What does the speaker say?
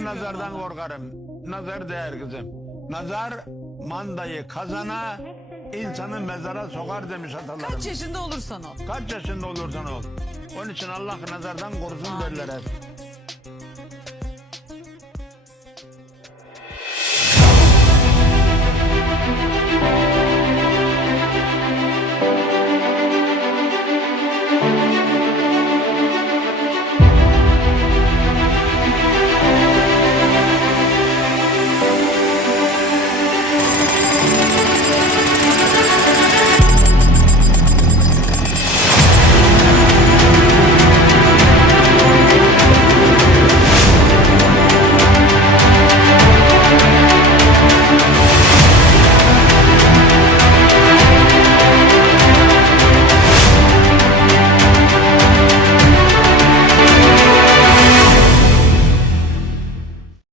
Ben nazardan vallahi. korkarım. Nazar değer kızım. Nazar mandayı kazana, insanı mezara sokar demiş atalarım. Kaç yaşında olursan ol. Kaç yaşında olursan ol. Onun için Allah nazardan korusun derler hep.